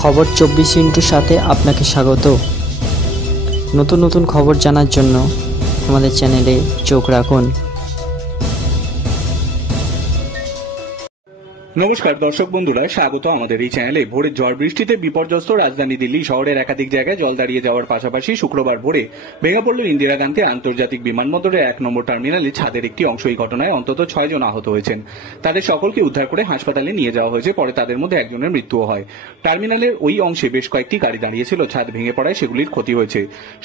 খবর 24x সাথে আপনাকে স্বাগত। নতুন নতুন খবর জানার জন্য আমাদের চ্যানেলে চোখ রাখুন। নমস্কার দর্শক বন্ধুরা, স্বাগত আমাদের এই চ্যানেলে। ভোরের ঝড় বৃষ্টিতে বিপর্যস্ত রাজধানী দিল্লি শহরের একাধিক জায়গায় জল দাঁড়িয়ে যাওয়ার পাশাপাশি শুক্রবার ভোরে ভেঙে পড়ল ইন্দিরা গান্ধী আন্তর্জাতিক বিমানবন্দরের 1 নম্বর টার্মিনালে ছাদের একটি অংশ। এই ঘটনায় অন্তত 6 জন আহত হয়েছেন। তাদের সকলকে উদ্ধার করে হাসপাতালে নিয়ে যাওয়া হয়েছে, পরে তাদের মধ্যে একজনের মৃত্যুও হয়। টার্মিনালের ওই অংশে বেশ কয়েকটি গাড়ি দাঁড়িয়েছিল, ছাদ ভেঙে পড়ায় সেগুলির ক্ষতি হয়েছে।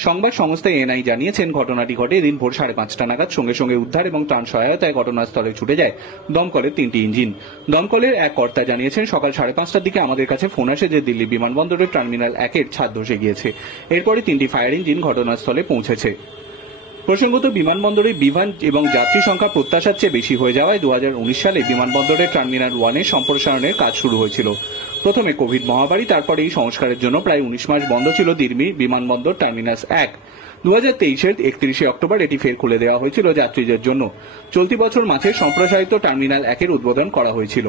সংবাদ সংস্থা এএনআই জানিয়েছেন, ঘটনাটি ঘটে এদিন ভোর 5:30 নাগাদ। সঙ্গে সঙ্গে উদ্ধার এবং ত্রাণ সহায়তায় ঘটনাস্থলে ছুটে যায় দমকলের 3টি ইঞ্জিন। দমকলের এক কর্তা জানিয়েছেন, সকাল 5:30টার দিকে আমাদের কাছে ফোন আসে যে দিল্লি বিমানবন্দরের টার্মিনাল 1-এর ছাদ ধসে গিয়েছে। এরপরে 3টি ফায়ার ইঞ্জিন ঘটনাস্থলে পৌঁছেছে। প্রসঙ্গত, বিমানবন্দরে বিমান এবং যাত্রী সংখ্যা প্রত্যাশার চেয়ে বেশি হয়ে যাওয়ায় 2019 সালে বিমানবন্দরের টার্মিনাল 1-এর সম্প্রসারণের কাজ শুরু হয়েছিল। প্রথমে কোভিড মহামারী, তারপরে এই সংস্কারের জন্য প্রায় 19 মাস বন্ধ ছিল দিল্লি বিমানবন্দর টার্মিনাস 1। 2023-এর 31 অক্টোবর এটি ফের খুলে দেওয়া হয়েছিল যাত্রীদের জন্য। চলতি বছর মাঝে সম্প্রসারিত টার্মিনাল 1-এর উদ্বোধন করা হয়েছিল।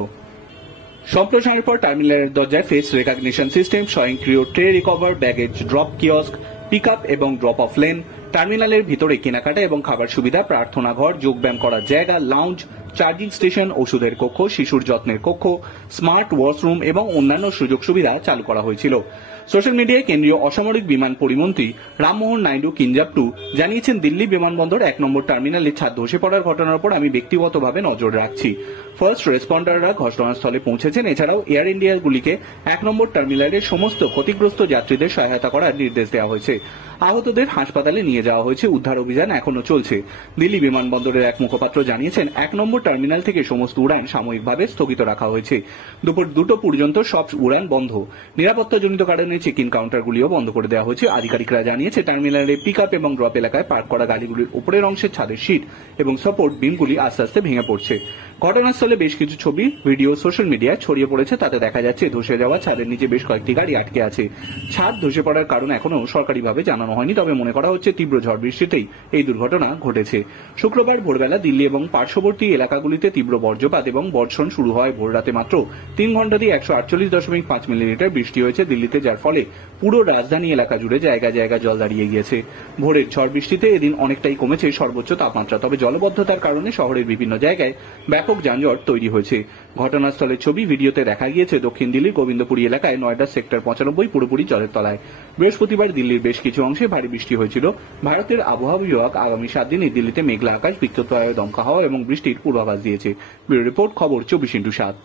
সম্প্রসারণের পর টার্মিনালের দরজায় ফেস রেকগনিশন সিস্টেম, স্বয়ংক্রিয় tray recover, baggage drop kiosk, pick up এবং ড্রপ অফ লেন, টার্মিনালের ভিতরে কেনাকাটা এবং খাবার সুবিধা, প্রার্থনা ঘর, যোগব্যায়াম করার জায়গা, লাউঞ্জ, চার্জিং স্টেশন, ওষুধের কক্ষ, শিশুর যত্নের কক্ষ, স্মার্ট ওয়াশরুম এবং অন্যান্য সুযোগ সুবিধা চালু করা হয়েছিল। সোশ্যাল মিডিয়ায় কেন্দ্রীয় অসামরিক বিমান পরিমন্ত্রী রামমোহন নাইডু কিঞ্জাপ্টু জানিয়েছেন, দিল্লি বিমানবন্দর 1 নম্বর টার্মিনালে ছাদ ধসে পড়ার ঘটনার উপর আমি ব্যক্তিগতভাবে নজর রাখছি। ফার্স্ট রেসপন্ডাররা ঘটনাস্থলে পৌঁছেছেন। এছাড়াও এয়ার ইন্ডিয়াগুলিকে 1 নম্বর টার্মিনালের সমস্ত ক্ষতিগ্রস্ত যাত্রীদের সহায়তা করার নির্দেশ দেওয়া হয়েছে। আহতদের হাসপাতালে নিয়ে যাওয়া হয়েছে। উদ্ধার অভিযান এখনো চলছে। দিল্লি বিমানবন্দরের এক মুখপাত্র জানিয়েছেন, 1 নম্বর টার্মিনাল থেকে সমস্ত উড়ান সাময়িকভাবে স্থগিত রাখা হয়েছে। দুপুর 2টা পর্যন্ত সব উড়ান বন্ধ। নিরাপত্তাজনিত কারণে চেক ইন কাউন্টারগুলিও বন্ধ করে দেওয়া হয়েছে। আধিকারিকরা জানিয়েছে, টার্মিনালে পিক আপ এবং ড্রপ এলাকায় পার্ক করা গাড়িগুলির উপরের অংশের ছাদের শীট এবং সাপোর্ট বিমগুলি আস্তে আস্তে ভেঙে পড়ছে। ঘটনাস্থলে বেশ কিছু ছবি, ভিডিও সোশ্যাল মিডিয়ায় ছড়িয়ে পড়েছে। তাতে দেখা যাচ্ছে ধসে যাওয়া ছাদের নিচে বেশ কয়েকটি গাড়ি আটকে আছে। ছাদ ধসে পড়ার কারণ এখনো সরকারিভাবে জানানো হয়নি, তবে মনে করা হচ্ছে তীব্র ঝড় বৃষ্টিতেই এই দুর্ঘটনা ঘটেছে। শুক্রবার ভোরবেলা দিল্লি এবং পার্শ্ববর্তী এলাকাগুলিতে তীব্র বজ্রপাত এবং বর্ষণ শুরু হয়। ভোর রাতে মাত্র 3 ঘণ্টাতেই 148.5 মিলিমিটার বৃষ্টি হয়েছে দিল্লিতে, যার ফলে পুরো রাজধানী এলাকা জুড়ে জায়গায় জায়গায় জল দাঁড়িয়ে গিয়েছে। ভোরের ঝড় বৃষ্টিতে এদিন অনেকটাই কমেছে সর্বোচ্চ তাপমাত্রা, তবে জলবদ্ধতার কারণে শহরের বিভিন্ন জায়গায় ব্যাপক যানজট তৈরি হয়েছে। ঘটনাস্থলের ছবি, ভিডিওতে দেখা গিয়েছে দক্ষিণ দিল্লির গোবিন্দপুরী এলাকায় নয়ডা সেক্টর 95 পুরোপুরি জলের তলায়। বৃহস্পতিবার দিল্লির বেশ কিছু অংশে ভারী বৃষ্টি হয়েছিল। ভারতের আবহাওয়া বিভাগ আগামী 7 দিনই দিল্লিতে মেঘলা আকাশ, বিক্ষিপ্ত দমকা হাওয়া এবং বৃষ্টির পূর্বাভাস দিয়েছে। ব্যুরো রিপোর্ট, খবর 24x7।